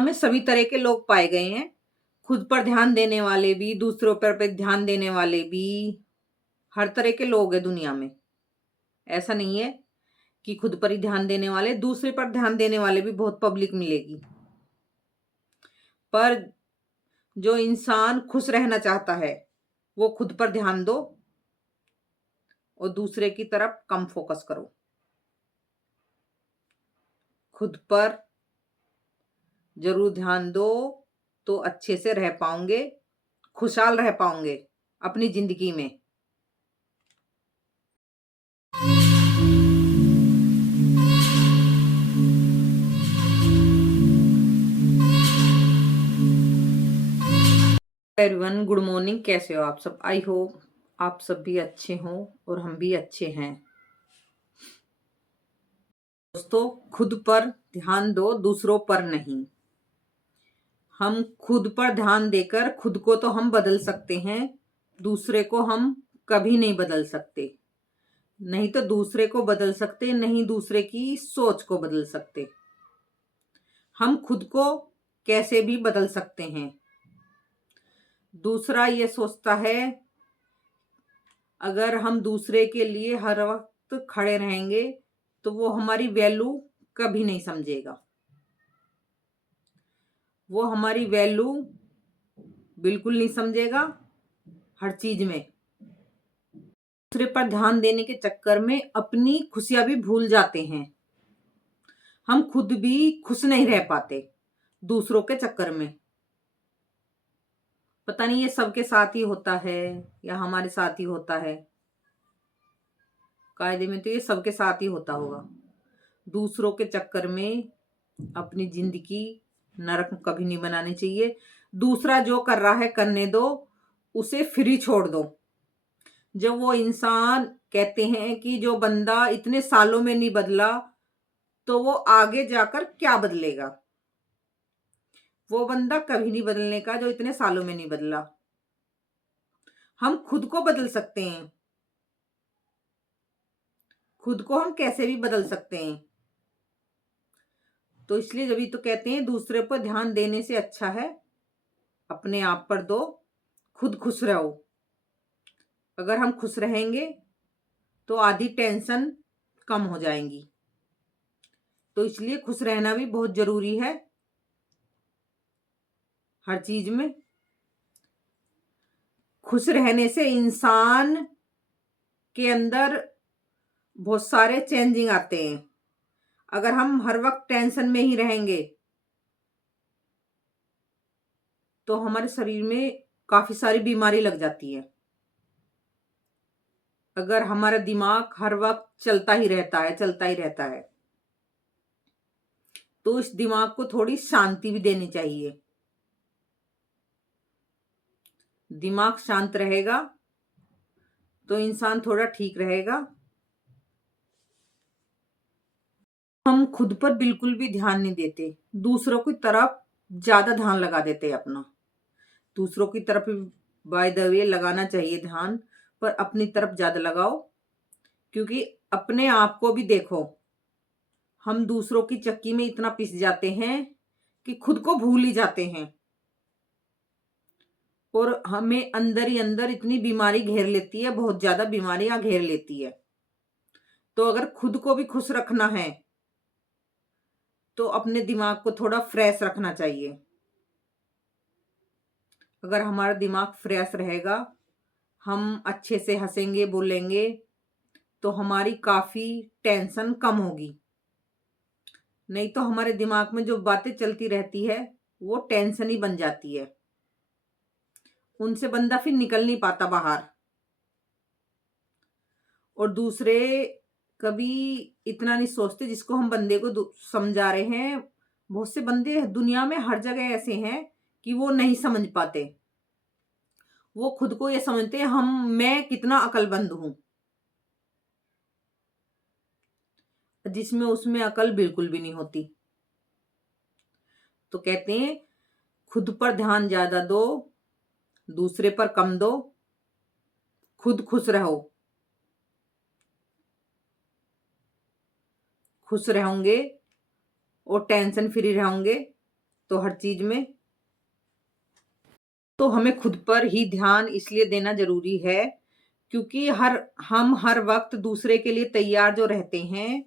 में सभी तरह के लोग पाए गए हैं। खुद पर ध्यान देने वाले भी, दूसरों पर पे ध्यान देने वाले भी, हर तरह के लोग हैं दुनिया में। ऐसा नहीं है कि खुद पर ही ध्यान देने वाले, दूसरे पर ध्यान देने वाले भी बहुत पब्लिक मिलेगी। पर जो इंसान खुश रहना चाहता है वो खुद पर ध्यान दो और दूसरे की तरफ कम फोकस करो। खुद पर जरूर ध्यान दो तो अच्छे से रह पाओगे, खुशहाल रह पाओगे अपनी जिंदगी में। Everyone, good morning. कैसे हो आप सब? आई होप आप सब भी अच्छे हो और हम भी अच्छे हैं। दोस्तों, खुद पर ध्यान दो, दूसरों पर नहीं। हम खुद पर ध्यान देकर खुद को तो हम बदल सकते हैं, दूसरे को हम कभी नहीं बदल सकते। नहीं तो दूसरे को बदल सकते, नहीं दूसरे की सोच को बदल सकते। हम खुद को कैसे भी बदल सकते हैं। दूसरा ये सोचता है अगर हम दूसरे के लिए हर वक्त खड़े रहेंगे तो वो हमारी वैल्यू कभी नहीं समझेगा। वो हमारी वैल्यू बिल्कुल नहीं समझेगा हर चीज में। दूसरे पर ध्यान देने के चक्कर में अपनी खुशियां भी भूल जाते हैं। हम खुद भी खुश नहीं रह पाते दूसरों के चक्कर में। पता नहीं ये सबके साथ ही होता है या हमारे साथ ही होता है। कायदे में तो ये सबके साथ ही होता होगा। दूसरों के चक्कर में अपनी जिंदगी नरक कभी नहीं बनानी चाहिए। दूसरा जो कर रहा है करने दो, उसे फ्री छोड़ दो। जब वो इंसान कहते हैं कि जो बंदा इतने सालों में नहीं बदला तो वो आगे जाकर क्या बदलेगा। वो बंदा कभी नहीं बदलने का जो इतने सालों में नहीं बदला। हम खुद को बदल सकते हैं। खुद को हम कैसे भी बदल सकते हैं। तो इसलिए जब तो कहते हैं दूसरे पर ध्यान देने से अच्छा है अपने आप पर दो, खुद खुश रहो। अगर हम खुश रहेंगे तो आधी टेंशन कम हो जाएंगी। तो इसलिए खुश रहना भी बहुत जरूरी है हर चीज में। खुश रहने से इंसान के अंदर बहुत सारे चेंजिंग आते हैं। अगर हम हर वक्त टेंशन में ही रहेंगे तो हमारे शरीर में काफी सारी बीमारी लग जाती है। अगर हमारा दिमाग हर वक्त चलता ही रहता है तो इस दिमाग को थोड़ी शांति भी देनी चाहिए। दिमाग शांत रहेगा तो इंसान थोड़ा ठीक रहेगा। हम खुद पर बिल्कुल भी ध्यान नहीं देते, दूसरों की तरफ ज्यादा ध्यान लगा देते अपना। दूसरों की तरफ बाय द वे लगाना चाहिए ध्यान, पर अपनी तरफ ज्यादा लगाओ। क्योंकि अपने आप को भी देखो, हम दूसरों की चक्की में इतना पिस जाते हैं कि खुद को भूल ही जाते हैं और हमें अंदर ही अंदर इतनी बीमारी घेर लेती है, बहुत ज्यादा बीमारियां घेर लेती है। तो अगर खुद को भी खुश रखना है तो अपने दिमाग को थोड़ा फ्रेश रखना चाहिए। अगर हमारा दिमाग फ्रेश रहेगा, हम अच्छे से हंसेंगे बोलेंगे तो हमारी काफी टेंशन कम होगी। नहीं तो हमारे दिमाग में जो बातें चलती रहती है वो टेंशन ही बन जाती है। उनसे बंदा फिर निकल नहीं पाता बाहर। और दूसरे कभी इतना नहीं सोचते जिसको हम बंदे को समझा रहे हैं। बहुत से बंदे दुनिया में हर जगह ऐसे हैं कि वो नहीं समझ पाते। वो खुद को ये समझते हैं मैं कितना अकलमंद हूं, जिसमें उसमें अकल बिल्कुल भी नहीं होती। तो कहते हैं खुद पर ध्यान ज्यादा दो, दूसरे पर कम दो। खुद खुश रहो। खुश रहोगे और टेंशन फ्री रहोगे तो हर चीज में तो हमें खुद पर ही ध्यान इसलिए देना जरूरी है क्योंकि हम हर वक्त दूसरे के लिए तैयार जो रहते हैं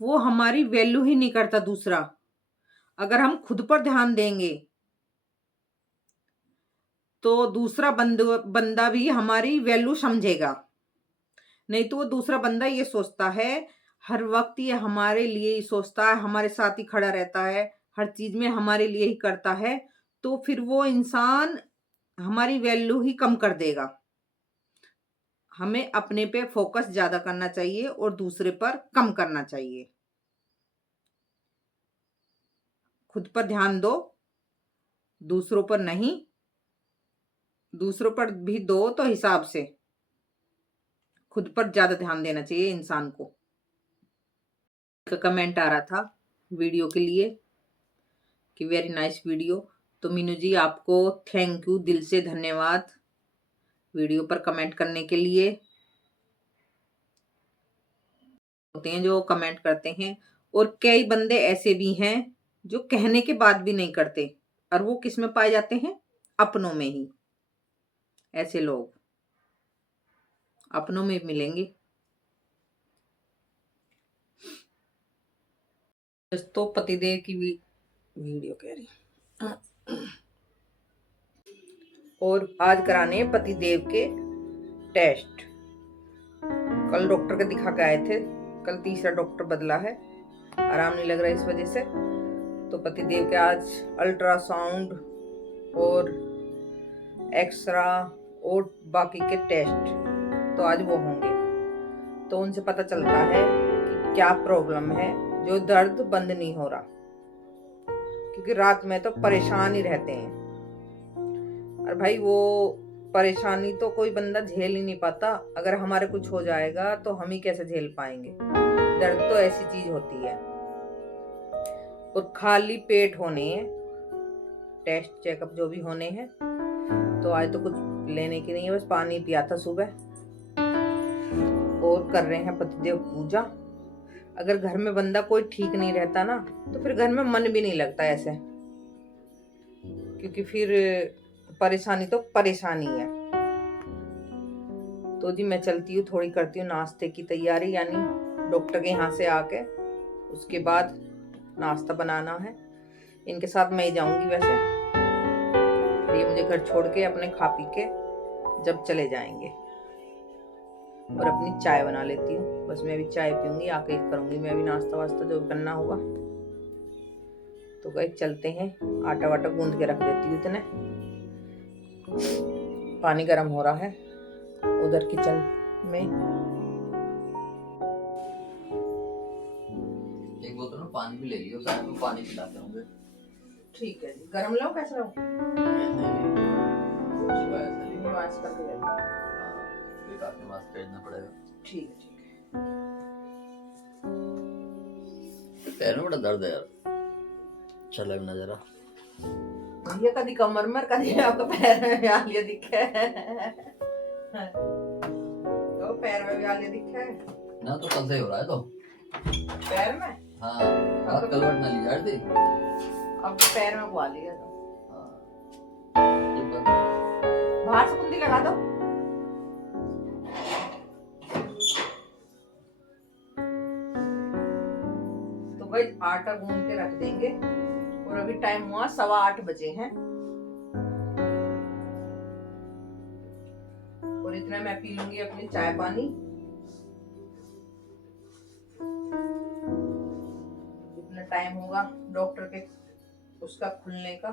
वो हमारी वैल्यू ही नहीं करता दूसरा। अगर हम खुद पर ध्यान देंगे तो दूसरा बंदा भी हमारी वैल्यू समझेगा। नहीं तो वो दूसरा बंदा ये सोचता है, हर वक्त ये हमारे लिए ही सोचता है, हमारे साथ ही खड़ा रहता है, हर चीज में हमारे लिए ही करता है, तो फिर वो इंसान हमारी वैल्यू ही कम कर देगा। हमें अपने पे फोकस ज्यादा करना चाहिए और दूसरे पर कम करना चाहिए। खुद पर ध्यान दो, दूसरों पर नहीं। दूसरों पर भी दो तो हिसाब से, खुद पर ज्यादा ध्यान देना चाहिए इंसान को। कमेंट आ रहा था वीडियो के लिए कि वेरी नाइस वीडियो। तो मीनू जी आपको थैंक यू, दिल से धन्यवाद वीडियो पर कमेंट करने के लिए। होते हैं जो कमेंट करते हैं, और कई बंदे ऐसे भी हैं जो कहने के बाद भी नहीं करते, और वो किस में पाए जाते हैं? अपनों में ही। ऐसे लोग अपनों में मिलेंगे। तो पतिदेव की वीडियो कह रही और आज कराने पतिदेव के टेस्ट। कल डॉक्टर के दिखा के आए थे, कल तीसरा डॉक्टर बदला है, आराम नहीं लग रहा इस वजह से। तो पतिदेव के आज अल्ट्रासाउंड और एक्सरा और बाकी के टेस्ट तो आज वो होंगे। तो उनसे पता चलता है कि क्या प्रॉब्लम है, जो दर्द बंद नहीं हो रहा, क्योंकि रात में तो परेशान ही रहते हैं। और भाई वो परेशानी तो कोई बंदा झेल ही नहीं पाता। अगर हमारे कुछ हो जाएगा तो हम ही कैसे झेल पाएंगे। दर्द तो ऐसी चीज होती है। और खाली पेट होने हैं टेस्ट चेकअप जो भी होने हैं। तो आज तो कुछ लेने की नहीं है, बस पानी पिया था सुबह। और कर रहे हैं पतिदेव पूजा। अगर घर में बंदा कोई ठीक नहीं रहता ना, तो फिर घर में मन भी नहीं लगता ऐसे, क्योंकि फिर परेशानी तो परेशानी है। तो जी मैं चलती हूँ, थोड़ी करती हूँ नाश्ते की तैयारी, यानी डॉक्टर के यहाँ से आके उसके बाद नाश्ता बनाना है। इनके साथ मैं ही जाऊंगी वैसे, ये मुझे घर छोड़ के अपने खा पी के जब चले जाएंगे। और अपनी चाय बना लेती हूँ, बस मैं भी चाय पीऊंगी, आके करूंगी मैं भी नाश्ता वास्ता जो करना होगा। तो गए चलते हैं, आटा वाटा गूंद के रख देती हूँ। इतने पानी गर्म हो रहा है उधर किचन में। एक बोतल में पानी भी ले लियो, साथ में पानी पिलाते होंगे। ठीक है जी, गरम लो कैसा लो? निवास कर दे। एक आध निवास खरीदना पड़ेगा। ठीक है ठीक है। पैर में बड़ा दर्द है यार, चल ना जरा। ये कभी कमर में कभी आपका पैर में भी आलिया दिखा है। तो पैर में भी आलिया दिखा है ना, तो कल से हो रहा है तो पैर में। हाँ, अब कल वट ना ली यार थी, अब तो पैर में बुआ लिया तो हाँ। बाहर से कुंडी लगा दो। तो भाई आटा गूंद के रख देंगे, और अभी टाइम हुआ 8:15 बजे हैं। और इतना मैं पी लूंगी अपनी चाय पानी। इतना टाइम होगा डॉक्टर के उसका खुलने का,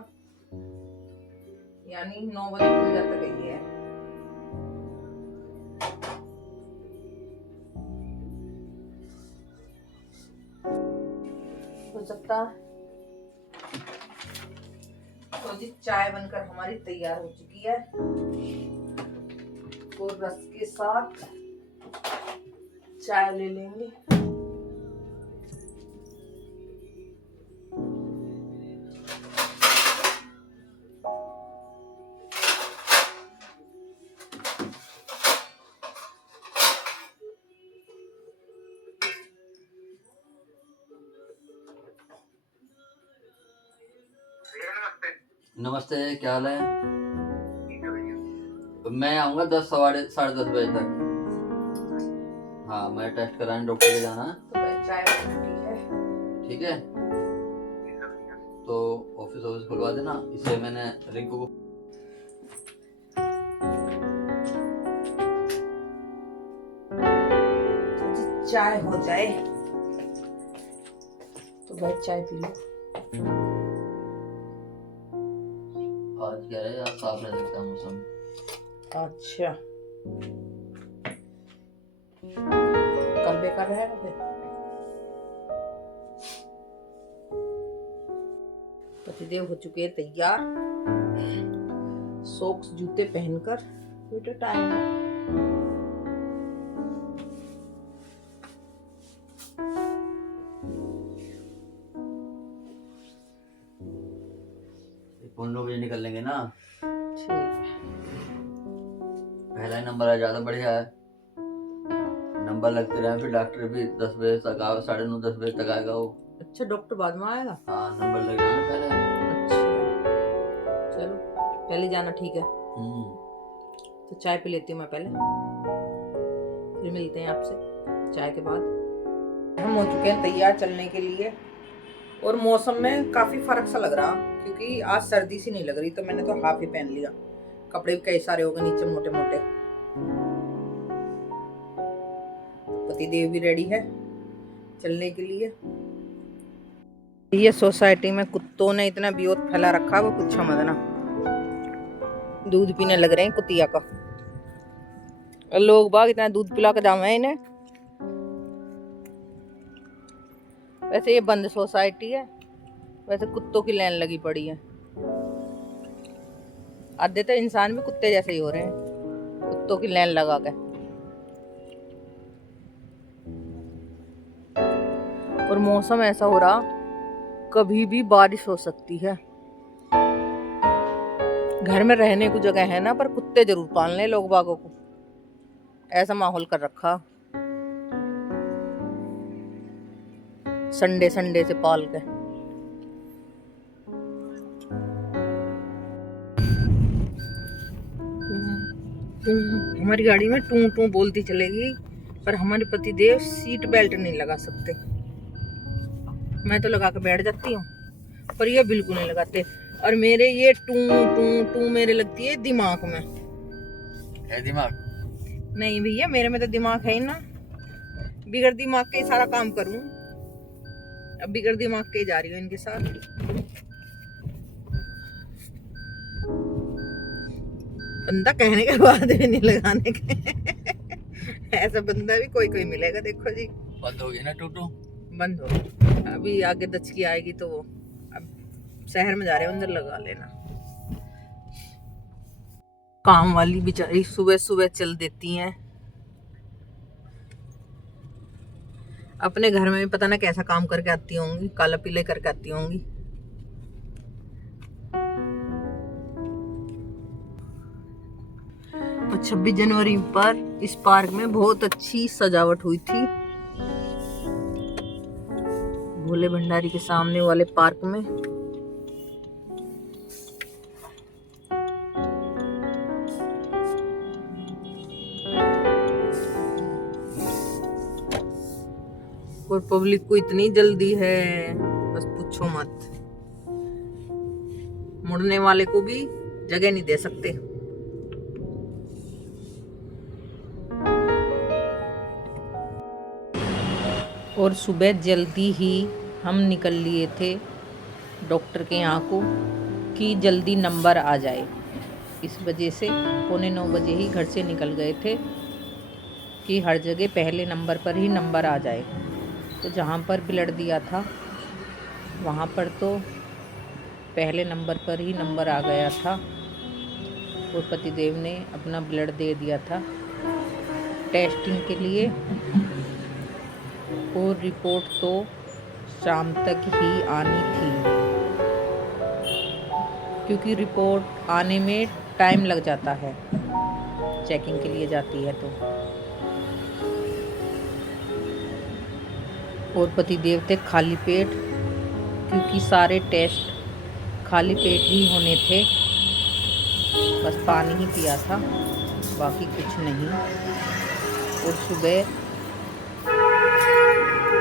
यानी 9 बजे खुल जाता गई है। हो सकता तो जी चाय बनकर हमारी तैयार हो चुकी है, और रस के साथ चाय ले लेंगे। नमस्ते, क्या हाल है? मैं आऊँगा 10 साढ़े 10 बजे तक। हाँ, मैं टेस्ट कराने डॉक्टर के जाना है। तो भाई चाय बनानी है। ठीक है, तो ऑफिस खुलवा देना। इसलिए मैंने रिंकू को चाय हो जाए तो भाई चाय पी लो। आज क्या है, आज साफ रह सकता है मौसम। अच्छा, कल बेकार रहेगा फिर। पतिदेव हो चुके हैं तैयार, सॉक्स जूते पहनकर। बेटा टाइम है। कौन 9 बजे निकल लेंगे ना। ठीक है। पहला ही नंबर है, ज्यादा बढ़िया है। नंबर लगते रहे, फिर डॉक्टर भी 10 बजे तक आएगा, 9:30 10 बजे तक आएगा वो। अच्छा, डॉक्टर बाद में आएगा? हाँ, नंबर लग जाना पहले। अच्छा, चलो पहले जाना। ठीक है, तो चाय पी लेती हूँ मैं पहले, फिर मिलते हैं आपसे चाय के बाद। हम हो चुके हैं तैयार चलने के लिए, और मौसम में काफी फर्क सा लग रहा, क्योंकि आज सर्दी सी नहीं लग रही, तो मैंने तो हाफ ही पहन लिया। कपड़े भी कई सारे हो गए नीचे मोटे मोटे। पतिदेव भी रेडी है चलने के लिए। ये सोसाइटी में कुत्तों ने इतना विरोध फैला रखा, वो कुछ मत ना। दूध पीने लग रहे हैं कुतिया का। और लोग बाग इतना दूध पिला के जावे हैं इन्हें। वैसे ये बंद सोसाइटी है, वैसे कुत्तों की लाइन लगी पड़ी है। आधे तो इंसान भी कुत्ते जैसे ही हो रहे हैं, कुत्तों की लाइन लगा के। और मौसम ऐसा हो रहा, कभी भी बारिश हो सकती है। घर में रहने को जगह है ना, पर कुत्ते जरूर पालने लोग बागों को, ऐसा माहौल कर रखा संडे संडे से पाल के। हमारी गाड़ी में टू टू बोलती चलेगी, पर हमारे पतिदेव सीट बेल्ट नहीं लगा सकते। मैं तो लगा के बैठ जाती हूँ, पर ये बिल्कुल नहीं लगाते। और मेरे ये टू टू टू मेरे लगती है दिमाग में। है दिमाग? नहीं भैया, मेरे में तो दिमाग है ही ना। बिगड़ दिमाग के ही सारा काम करूं। अब बिगड़ दिमाग के ही जा रही हूँ इनके साथ। बंदा कहने के बाद भी नहीं लगाने के। ऐसा बंदा भी कोई कोई मिलेगा। देखो जी, बंद हो गई ना टूटू। बंद हो। अभी आगे दचकी आएगी तो अब शहर में जा रहे हैं, अंदर लगा लेना। काम वाली बेचारी सुबह सुबह चल देती हैं। अपने घर में भी पता ना कैसा काम करके आती होंगी, काला पीले करके आती होंगी। और 26 जनवरी पर इस पार्क में बहुत अच्छी सजावट हुई थी, भोले भंडारी के सामने वाले पार्क में। और पब्लिक को इतनी जल्दी है, बस पूछो मत। मुड़ने वाले को भी जगह नहीं दे सकते। और सुबह जल्दी ही हम निकल लिए थे डॉक्टर के यहाँ को, कि जल्दी नंबर आ जाए। इस वजह से 8:45 बजे ही घर से निकल गए थे, कि हर जगह पहले नंबर पर ही नंबर आ जाए। तो जहाँ पर ब्लड दिया था वहाँ पर तो पहले नंबर पर ही नंबर आ गया था, और पतिदेव ने अपना ब्लड दे दिया था टेस्टिंग के लिए। और रिपोर्ट तो शाम तक ही आनी थी, क्योंकि रिपोर्ट आने में टाइम लग जाता है, चेकिंग के लिए जाती है तो। और पतिदेव थे खाली पेट, क्योंकि सारे टेस्ट खाली पेट ही होने थे, बस पानी ही पिया था, बाकी कुछ नहीं। और सुबह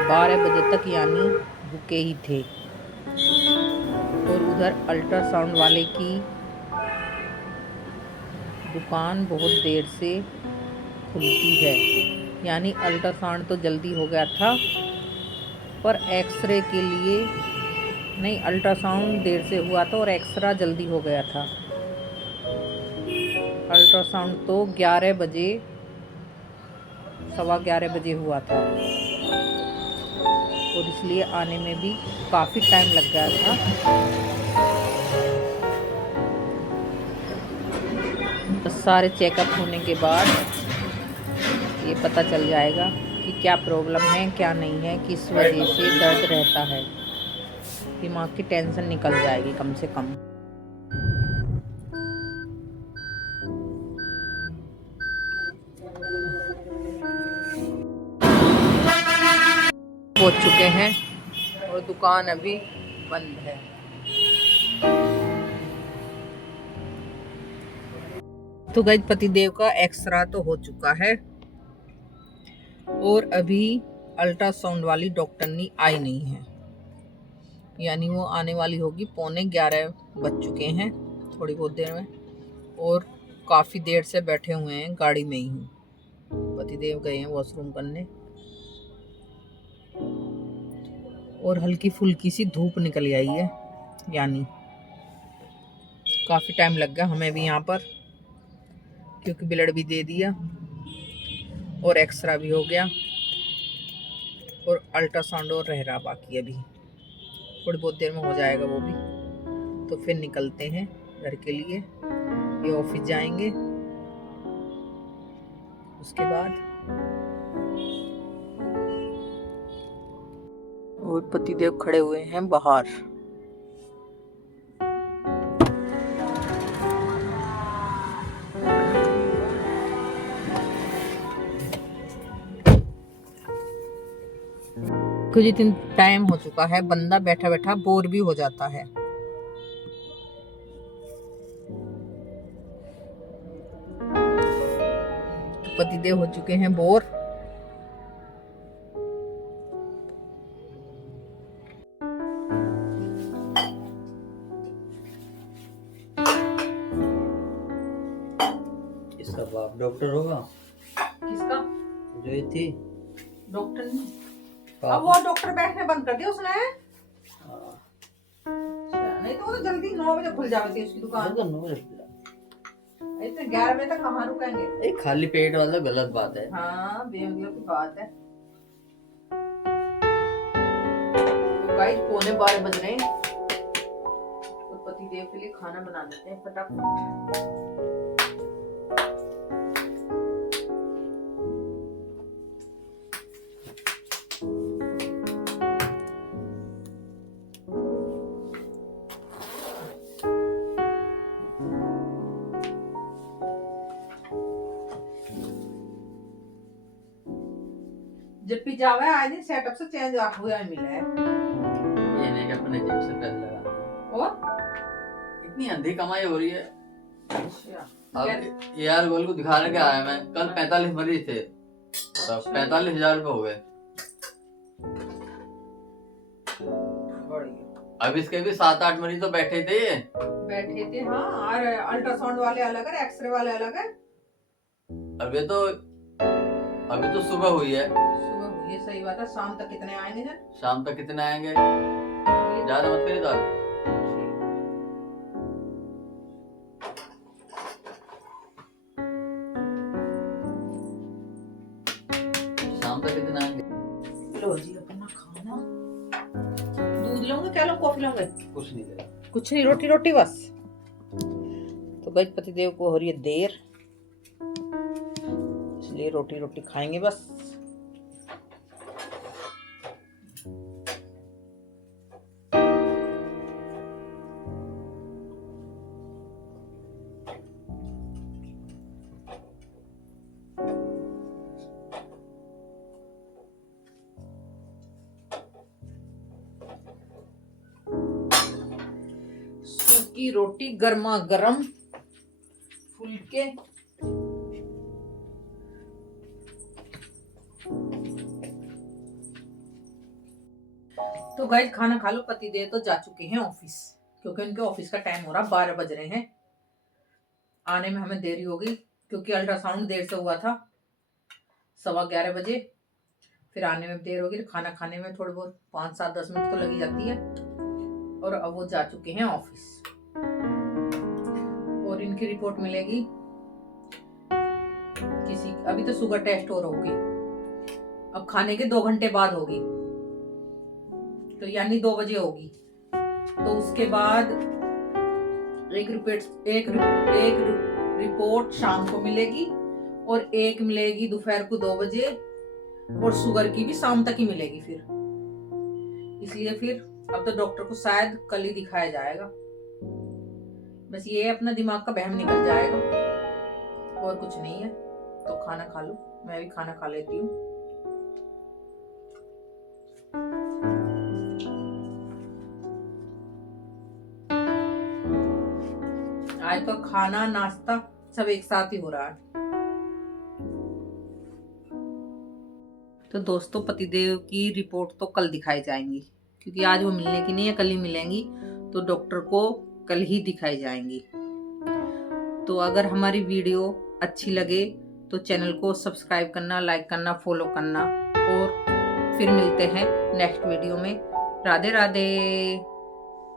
12 बजे तक यानी भूखे ही थे। और उधर अल्ट्रासाउंड वाले की दुकान बहुत देर से खुलती है, यानी अल्ट्रासाउंड तो जल्दी हो गया था, पर एक्सरे के लिए नहीं, अल्ट्रासाउंड देर से हुआ था और एक्सरा जल्दी हो गया था। अल्ट्रासाउंड तो 11 बजे, 11:15 बजे हुआ था, और इसलिए आने में भी काफ़ी टाइम लग गया था। तो सारे चेकअप होने के बाद ये पता चल जाएगा कि क्या प्रॉब्लम है, क्या नहीं है, किस वजह से दर्द रहता है। दिमाग की टेंशन निकल जाएगी कम से कम। पहुंच चुके हैं और दुकान अभी बंद है। तो गाइस पतिदेव का एक्सरा तो हो चुका है, और अभी अल्ट्रासाउंड वाली डॉक्टरनी आई नहीं है, यानी वो आने वाली होगी 11:15 बज चुके हैं, थोड़ी बहुत देर में। और काफ़ी देर से बैठे हुए हैं, गाड़ी में ही हूँ। पतिदेव गए हैं वॉशरूम करने, और हल्की फुल्की सी धूप निकल आई है, यानी काफ़ी टाइम लग गया हमें भी यहाँ पर, क्योंकि ब्लड भी दे दिया और एक्सरा भी हो गया, और अल्ट्रासाउंड और रह रहा बाकी, अभी थोड़ी बहुत देर में हो जाएगा वो भी। तो फिर निकलते हैं घर के लिए, ये ऑफिस जाएंगे, उसके बाद। और पतिदेव खड़े हुए हैं बाहर। कुछ दिन टाइम हो चुका है, बंदा बैठा बैठा बोर भी हो जाता है। पतिदेव हो चुके हैं बोर। इसका बाप डॉक्टर होगा। किसका? जो ये थी डॉक्टर नहीं, बाप। अब वो डॉक्टर बैठने बंद कर दिया उसने। हाँ। नहीं तो वो तो जल्दी 9 बजे खुल जाती है उसकी दुकान। तो 9 बजे खुला। इतने 11 बजे तक कहाँ रुकेंगे? एक खाली पेट वाला गलत बात है। हाँ, बेमतलब की बात है। तो गाइस 11:15 बज रहे हैं, तो पतिदेव के लिए खाना बना देते हैं फटाफट। जब भी जावे आए दिन सेटअप से चेंज हुआ ही मिला है। ये नहीं कि अपने जेब से पैसे लगा। और इतनी अंधी कमाई हो रही है। अच्छा, अब यार गोल को दिखा के आया मैं, कल 45 मरीज थे, तो 45,000 रुपए हो गए। अब इसके भी 7-8 मरीज तो बैठे थे। हाँ, और अल्ट्रासाउंड वाले अलग है, एक्सरे वाले अलग है। अभी तो सुबह हुई है। सुबह हुई है, सही बात है। शाम तक कितने आएंगे? शाम तक कितने आएंगे? ज्यादा मत करिए तो। शाम तक कितने आएंगे? लो जी अपना खाना। दूध लोगे क्या लो, कॉफी लोगे? कुछ नहीं दे, कुछ नहीं, रोटी रोटी बस। तो गाइस पतिदेव को हो रही है देर, इसलिए रोटी रोटी खाएंगे बस। की रोटी गर्मा गर्म फुलके। तो गाइस खाना खा लो। पतिदेव तो जा चुके हैं ऑफिस, क्योंकि उनके ऑफिस का टाइम हो रहा, 12 बज रहे हैं। आने में हमें देरी होगी क्योंकि अल्ट्रासाउंड देर से हुआ था, 11:15 बजे। फिर आने में देर होगी, खाना खाने में थोड़ी बहुत 5-7-10 मिनट तो लगी जाती है। और अब वो जा चुके हैं ऑफिस और इनकी रिपोर्ट मिलेगी अभी तो शुगर टेस्ट और होगी, अब खाने के 2 घंटे बाद होगी, तो यानी 2 बजे होगी। तो उसके बाद एक रिपोर्ट शाम को मिलेगी और एक मिलेगी दोपहर को 2 बजे, और शुगर की भी शाम तक ही मिलेगी फिर। इसलिए फिर अब तो डॉक्टर को शायद कल ही दिखाया जाएगा। बस ये अपना दिमाग का वहम निकल जाएगा, और कुछ नहीं है। तो खाना खा लो, मैं भी खाना खा लेती हूँ। आज तो खाना नाश्ता सब एक साथ ही हो रहा है। तो दोस्तों पतिदेव की रिपोर्ट तो कल दिखाई जाएंगी, क्योंकि आज वो मिलने की नहीं है, कल ही मिलेंगी। तो डॉक्टर को कल ही दिखाई जाएंगी। तो अगर हमारी वीडियो अच्छी लगे तो चैनल को सब्सक्राइब करना, लाइक करना, फॉलो करना, और फिर मिलते हैं नेक्स्ट वीडियो में। राधे राधे।